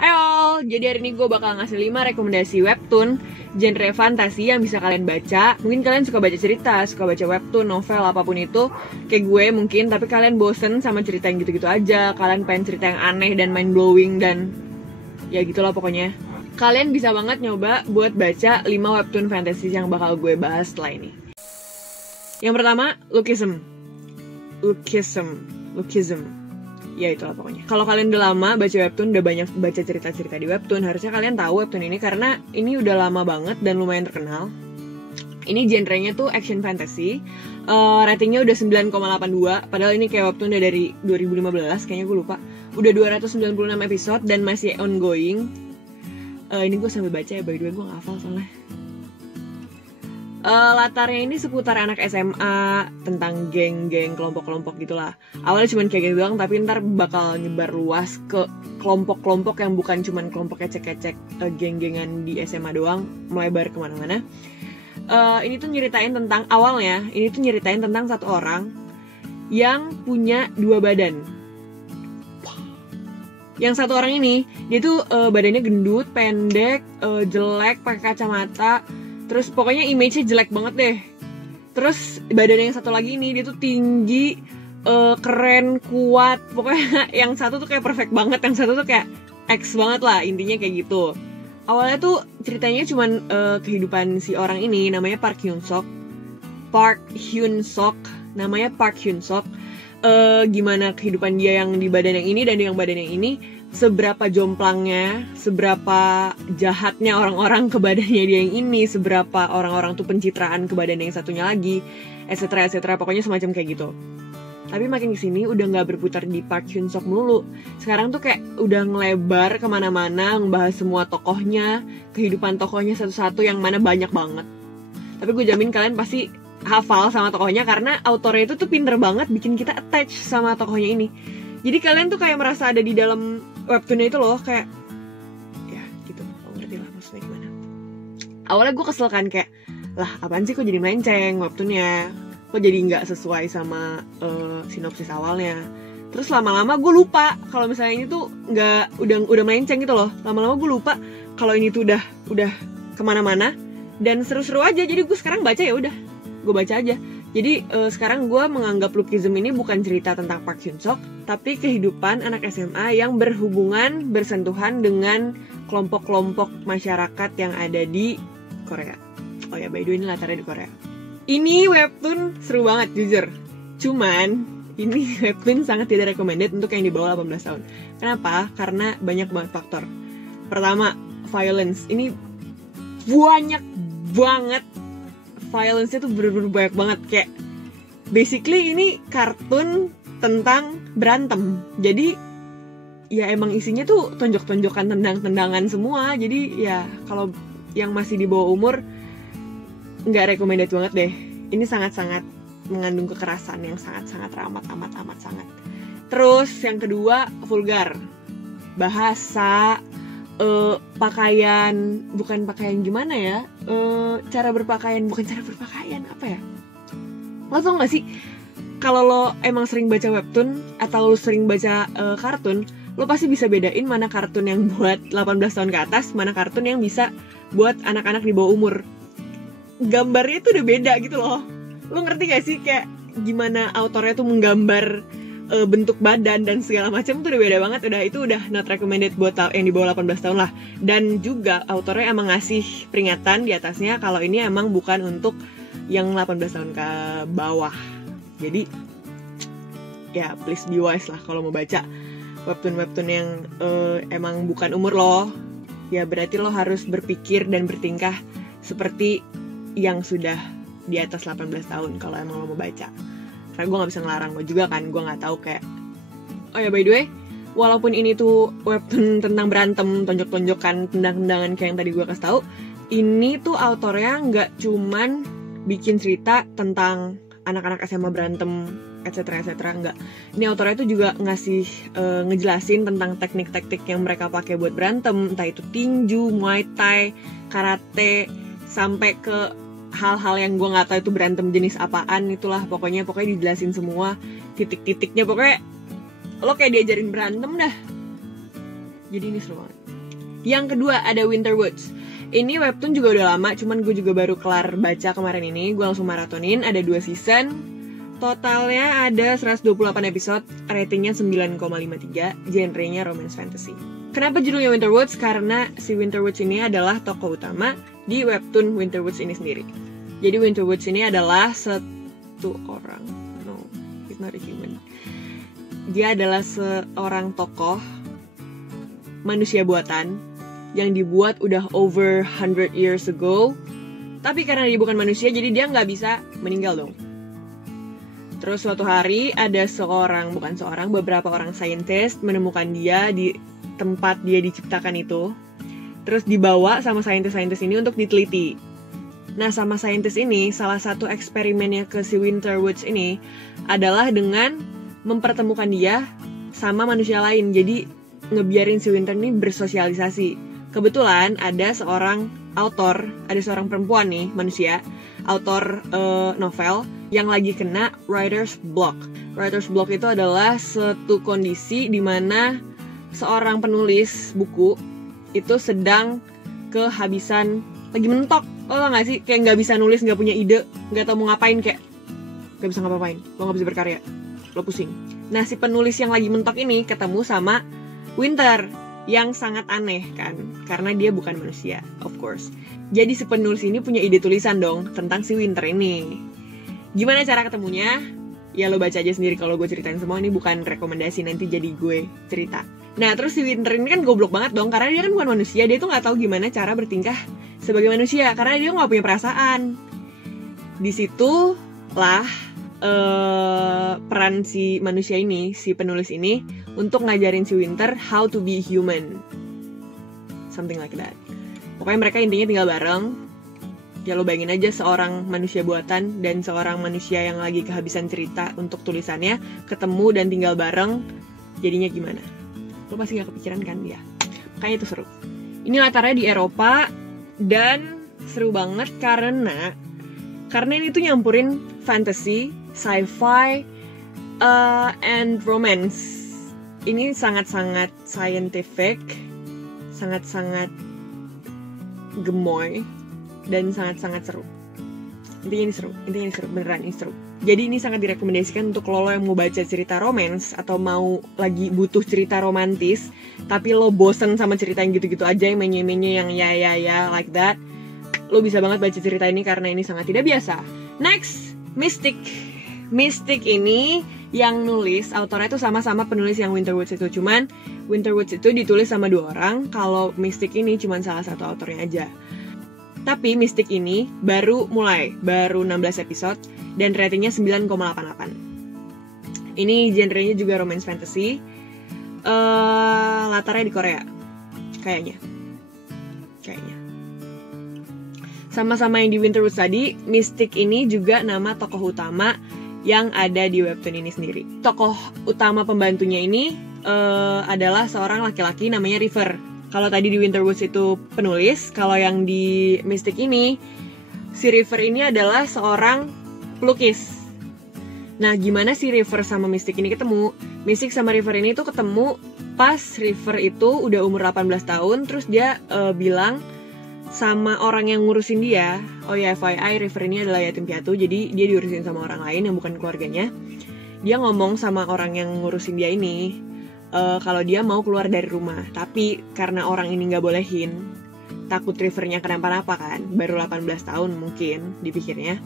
Ayo, jadi hari ini gue bakal ngasih 5 rekomendasi webtoon genre fantasi yang bisa kalian baca. Mungkin kalian suka baca cerita, suka baca webtoon, novel, apapun itu kayak gue mungkin, tapi kalian bosen sama cerita yang gitu-gitu aja. Kalian pengen cerita yang aneh dan mind blowing dan ya gitulah pokoknya. Kalian bisa banget nyoba buat baca 5 webtoon fantasi yang bakal gue bahas setelah ini. Yang pertama, Lookism. Ya itulah pokoknya. Kalau kalian udah lama baca webtoon, udah banyak baca cerita-cerita di webtoon, harusnya kalian tahu webtoon ini karena ini udah lama banget dan lumayan terkenal. Ini genrenya tuh action fantasy. Ratingnya udah 9,82. Padahal ini kayak webtoon udah dari 2015, kayaknya gue lupa. Udah 296 episode dan masih ongoing. Ini gue sambil baca ya, by the way gue gak hafal soalnya. Latarnya ini seputar anak SMA, tentang geng-geng, kelompok-kelompok gitulah. Awalnya cuma kayak gitu doang, tapi ntar bakal nyebar luas ke kelompok-kelompok yang bukan cuma kelompok ecek-ecek geng-gengan di SMA doang, melebar kemana-mana. Ini tuh nyeritain tentang, awalnya ini tuh nyeritain tentang satu orang yang punya 2 badan. Yang satu orang ini, dia tuh badannya gendut, pendek, jelek, pakai kacamata. Terus pokoknya image-nya jelek banget deh. Terus badan yang satu lagi ini, dia tuh tinggi, keren, kuat. Pokoknya yang satu tuh kayak perfect banget, yang satu tuh kayak X banget lah, intinya kayak gitu. Awalnya tuh ceritanya cuman kehidupan si orang ini, namanya Park Hyun Sok. Gimana kehidupan dia yang di badan yang ini dan yang badan yang ini, seberapa jomplangnya, seberapa jahatnya orang-orang ke badannya dia yang ini, seberapa orang-orang tuh pencitraan ke badan yang satunya lagi, etc. Pokoknya semacam kayak gitu. Tapi makin kesini udah gak berputar di Park Hyun Sok melulu. Sekarang tuh kayak udah ngelebar kemana-mana, ngebahas semua tokohnya, kehidupan tokohnya satu-satu yang mana banyak banget. Tapi gue jamin kalian pasti hafal sama tokohnya karena autornya itu tuh pinter banget bikin kita attach sama tokohnya ini. Jadi kalian tuh kayak merasa ada di dalam webtoonnya itu loh, kayak ya gitu, lo ngerti lah maksudnya gimana. Awalnya gue kesel kan, kayak lah apaan sih kok jadi melenceng webtoonnya, kok jadi nggak sesuai sama sinopsis awalnya. Terus lama-lama gue lupa kalau misalnya ini tuh nggak, udah melenceng gitu loh. Lama-lama gue lupa kalau ini tuh udah kemana-mana dan seru-seru aja. Jadi gue sekarang baca ya udah, gue baca aja. Jadi sekarang gue menganggap Lookism ini bukan cerita tentang Park Hyun Sok, tapi kehidupan anak SMA yang bersentuhan dengan kelompok-kelompok masyarakat yang ada di Korea. Oh ya, by the way ini latarnya di Korea. Ini webtoon seru banget, jujur. Cuman, ini webtoon sangat tidak recommended untuk yang di bawah 18 tahun. Kenapa? Karena banyak banget faktor. Pertama, violence. Ini banyak banget. Violence-nya tuh bener-bener banyak banget. Kayak basically ini kartun tentang berantem. Jadi ya emang isinya tuh tonjok-tonjokan, tendang-tendangan semua. Jadi ya kalau yang masih di bawah umur nggak recommended banget deh. Ini sangat-sangat mengandung kekerasan yang sangat-sangat amat sangat. Terus yang kedua, vulgar. Bahasa, pakaian, bukan pakaian gimana ya, cara berpakaian, apa ya, lo tau gak sih kalau lo emang sering baca webtoon atau lo sering baca kartun, lo pasti bisa bedain mana kartun yang buat 18 tahun ke atas, mana kartun yang bisa buat anak-anak di bawah umur. Gambarnya tuh udah beda gitu loh. Lo ngerti gak sih kayak gimana autornya tuh menggambar bentuk badan dan segala macam tuh udah beda banget. Itu udah not recommended buat yang di bawah 18 tahun lah. Dan juga autornya emang ngasih peringatan di atasnya kalau ini emang bukan untuk yang 18 tahun ke bawah. Jadi ya please be wise lah kalau mau baca webtoon yang emang bukan umur lo. Ya berarti lo harus berpikir dan bertingkah seperti yang sudah di atas 18 tahun kalau emang lo mau baca. Karena gue gak bisa ngelarang lo juga kan, gue gak tahu kayak. Oh ya by the way, walaupun ini tuh webtoon tentang berantem, tonjok-tonjokan, tendang-tendangan kayak yang tadi gue kasih tahu, ini tuh autornya gak cuman bikin cerita tentang anak-anak SMA berantem, etc. Enggak. Ini autornya tuh juga ngasih ngejelasin tentang teknik-teknik yang mereka pakai buat berantem, entah itu tinju, muay thai, karate, sampai ke hal-hal yang gue nggak tahu itu berantem jenis apaan. Itulah pokoknya dijelasin semua titik-titiknya. Pokoknya lo kayak diajarin berantem dah. Jadi ini seru banget. Yang kedua ada Winter Woods. Ini webtoon juga udah lama, cuman gue juga baru kelar baca kemarin ini. Gue langsung maratonin, ada 2 season. Totalnya ada 128 episode, ratingnya 9,53, genrenya romance fantasy. Kenapa judulnya Winter Woods? Karena si Winter Woods ini adalah tokoh utama di webtoon Winter Woods ini sendiri. Jadi Winter Woods ini adalah satu orang, no, he's not a human. Dia adalah seorang tokoh manusia buatan yang dibuat udah over 100 years ago. Tapi karena dia bukan manusia, jadi dia nggak bisa meninggal dong. Terus suatu hari ada beberapa orang scientist menemukan dia di tempat dia diciptakan itu. Terus dibawa sama saintis-saintis ini untuk diteliti. Nah, sama saintis ini, salah satu eksperimennya ke si Winter Woods ini adalah dengan mempertemukan dia sama manusia lain. Jadi ngebiarin si Winter ini bersosialisasi. Kebetulan ada seorang perempuan nih, manusia, autor novel yang lagi kena writer's block. Writer's block itu adalah suatu kondisi di mana seorang penulis buku itu sedang kehabisan, lagi mentok. Lo tau gak sih, kayak gak bisa nulis, gak punya ide, gak tau mau ngapain, kayak gak bisa ngapa-ngapain, lo gak bisa berkarya, lo pusing. Nah, si penulis yang lagi mentok ini ketemu sama Winter, yang sangat aneh kan, karena dia bukan manusia, of course. Jadi si penulis ini punya ide tulisan dong tentang si Winter ini. Gimana cara ketemunya? Ya lo baca aja sendiri kalau gue ceritain semua, ini bukan rekomendasi, nanti jadi gue cerita. Nah, terus si Winter ini kan goblok banget dong, karena dia kan bukan manusia, dia tuh gak tahu gimana cara bertingkah sebagai manusia, karena dia gak punya perasaan. Disitulah peran si manusia ini, si penulis ini, untuk ngajarin si Winter how to be human. Something like that. Pokoknya mereka intinya tinggal bareng. Ya lo bayangin aja seorang manusia buatan dan seorang manusia yang lagi kehabisan cerita untuk tulisannya ketemu dan tinggal bareng, jadinya gimana? Lo pasti gak kepikiran kan ya? Makanya itu seru. Ini latarnya di Eropa dan seru banget karena ini tuh nyampurin fantasy, sci-fi, and romance. Ini sangat-sangat scientific, sangat-sangat gemoy, dan sangat-sangat seru. Intinya ini seru, beneran ini seru. Jadi ini sangat direkomendasikan untuk lo yang mau baca cerita romance atau mau lagi butuh cerita romantis, tapi lo bosen sama cerita yang gitu-gitu aja, yang menye-menye, yang ya like that. Lo bisa banget baca cerita ini karena ini sangat tidak biasa. Next, Mystic. Mystic ini yang nulis, autornya itu sama-sama penulis yang Winter Woods itu. Cuman Winter Woods itu ditulis sama 2 orang, kalau Mystic ini cuma salah satu autornya aja. Tapi Mystic ini baru 16 episode dan ratingnya 9,88. Ini genrenya juga romance fantasy. Latarnya di Korea. Kayaknya. Sama-sama yang di Winter Woods tadi, Mystic ini juga nama tokoh utama yang ada di webtoon ini sendiri. Tokoh utama pembantunya ini adalah seorang laki-laki namanya River. Kalau tadi di Winter Woods itu penulis, kalau yang di Mystic ini, si River ini adalah seorang pelukis. Nah, gimana si River sama Mystic ini ketemu? Mystic sama River ini tuh ketemu pas River itu udah umur 18 tahun, terus dia bilang sama orang yang ngurusin dia, oh ya FYI, River ini adalah yatim piatu, jadi dia diurusin sama orang lain yang bukan keluarganya. Dia ngomong sama orang yang ngurusin dia ini, kalau dia mau keluar dari rumah, tapi karena orang ini nggak bolehin, takut Rivernya kenapa-napa kan, baru 18 tahun mungkin dipikirnya.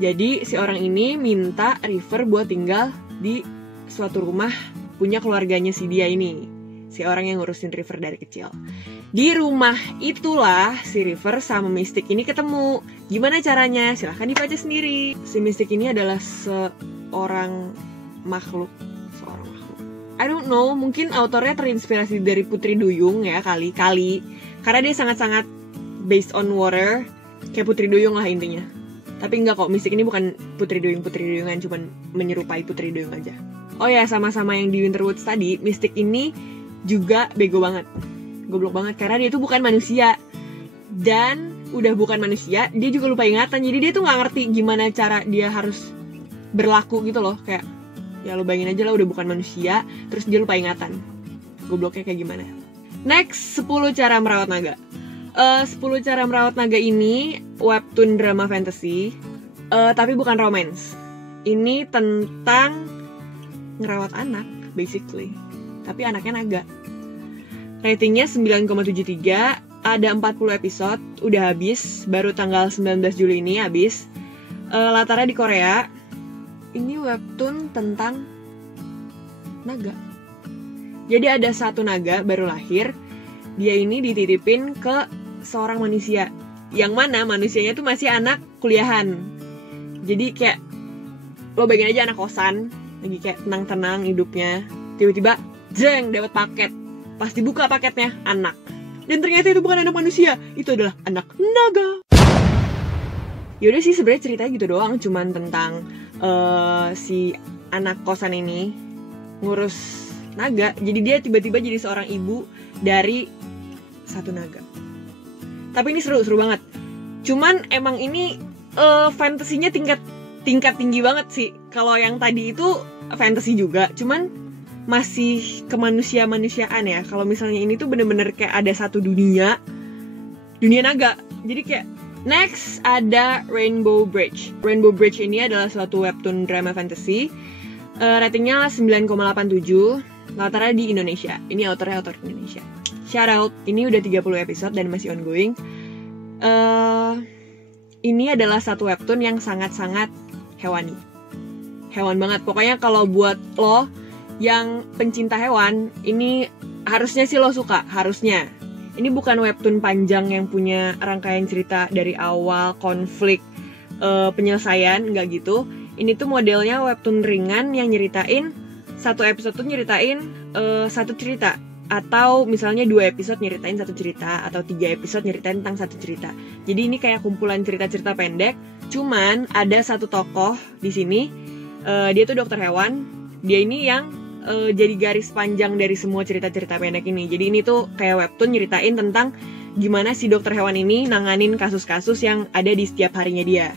Jadi si orang ini minta River buat tinggal di suatu rumah punya keluarganya si dia ini, si orang yang ngurusin River dari kecil. Di rumah itulah si River sama Mystic ini ketemu. Gimana caranya? Silahkan dibaca sendiri. Si Mystic ini adalah seorang makhluk. I don't know, mungkin autornya terinspirasi dari Putri Duyung ya, kali. Karena dia sangat-sangat based on water, kayak Putri Duyung lah intinya. Tapi enggak kok, Mystic ini bukan Putri Duyungan, cuman menyerupai Putri Duyung aja. Oh ya, sama-sama yang di Winter Woods tadi, Mystic ini juga bego banget. Goblok banget, karena dia tuh bukan manusia. Dan udah bukan manusia, dia juga lupa ingatan. Jadi dia tuh gak ngerti gimana cara dia harus berlaku gitu loh. Kayak, ya lo bayangin aja lah udah bukan manusia, terus dia lupa ingatan. Gobloknya kayak gimana. Next, 10 cara merawat naga. 10 cara merawat naga ini webtoon drama fantasy, tapi bukan romance. Ini tentang ngerawat anak, basically. Tapi anaknya naga. Ratingnya 9,73, ada 40 episode, udah habis, baru tanggal 19 Juli ini habis. Latarnya di Korea. Ini webtoon tentang naga. Jadi ada satu naga baru lahir, dia ini dititipin ke seorang manusia, yang mana manusianya tuh masih anak kuliahan. Jadi kayak lo bayangin aja anak kosan lagi kayak tenang-tenang hidupnya, tiba-tiba jeng dapat paket. Pas dibuka paketnya anak, dan ternyata itu bukan anak manusia, itu adalah anak naga. Yaudah sih, sebenarnya ceritanya gitu doang, cuman tentang si anak kosan ini ngurus naga. Jadi dia tiba-tiba jadi seorang ibu dari satu naga. Tapi ini seru banget. Cuman emang ini fantasinya tingkat tinggi banget sih. Kalau yang tadi itu fantasi juga, cuman masih kemanusiaan ya. Kalau misalnya ini tuh bener-bener kayak ada satu dunia naga. Jadi kayak next ada Rainbow Bridge. Rainbow Bridge ini adalah suatu webtoon drama fantasy. Ratingnya 9,87. Latarnya di Indonesia. Ini autor Indonesia. Shout out, ini udah 30 episode dan masih ongoing. Ini adalah satu webtoon yang sangat-sangat hewani. Hewan banget. Pokoknya kalau buat lo yang pencinta hewan, ini harusnya sih lo suka, harusnya. Ini bukan webtoon panjang yang punya rangkaian cerita dari awal, konflik, penyelesaian, nggak gitu. Ini tuh modelnya webtoon ringan yang nyeritain, satu episode tuh nyeritain satu cerita. Atau misalnya 2 episode nyeritain satu cerita, atau 3 episode nyeritain tentang satu cerita. Jadi ini kayak kumpulan cerita-cerita pendek. Cuman ada satu tokoh di sini, dia tuh dokter hewan. Dia ini yang jadi garis panjang dari semua cerita-cerita pendek ini. Jadi ini tuh kayak webtoon nyeritain tentang gimana si dokter hewan ini nanganin kasus-kasus yang ada di setiap harinya dia.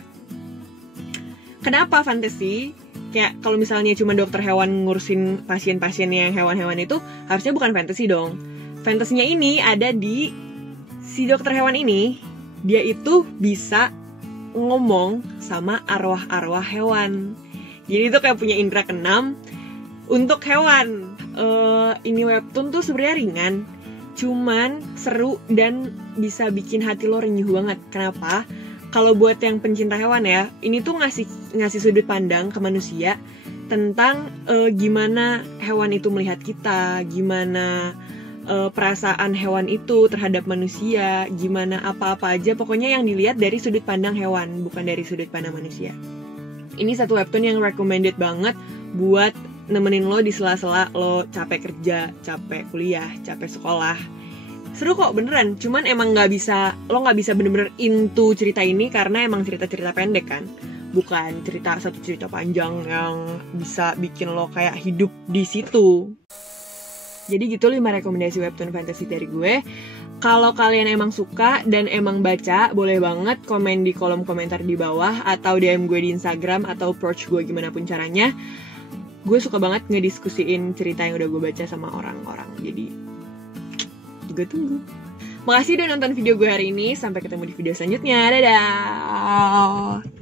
Kenapa fantasy? Kayak kalau misalnya cuma dokter hewan ngurusin pasien-pasien yang hewan-hewan itu, harusnya bukan fantasy dong. Fantasinya ini ada di si dokter hewan ini, dia itu bisa ngomong sama arwah-arwah hewan. Jadi itu kayak punya indera keenam untuk hewan. Ini webtoon tuh sebenarnya ringan, cuman seru dan bisa bikin hati lo renyuh banget. Kenapa? Kalau buat yang pencinta hewan ya, ini tuh ngasih sudut pandang ke manusia tentang gimana hewan itu melihat kita, gimana perasaan hewan itu terhadap manusia, gimana apa-apa aja, pokoknya yang dilihat dari sudut pandang hewan, bukan dari sudut pandang manusia. Ini satu webtoon yang recommended banget buat nemenin lo di sela-sela lo capek kerja, capek kuliah, capek sekolah. Seru kok beneran, cuman emang lo nggak bisa bener-bener into cerita ini karena emang cerita-cerita pendek kan, bukan satu cerita panjang yang bisa bikin lo kayak hidup di situ. Jadi gitu 5 rekomendasi webtoon fantasy dari gue. Kalau kalian emang suka dan emang baca, boleh banget komen di kolom komentar di bawah, atau DM gue di Instagram, atau approach gue gimana pun caranya. Gue suka banget ngediskusiin cerita yang udah gue baca sama orang-orang, jadi juga tunggu. Makasih udah nonton video gue hari ini. Sampai ketemu di video selanjutnya. Dadah.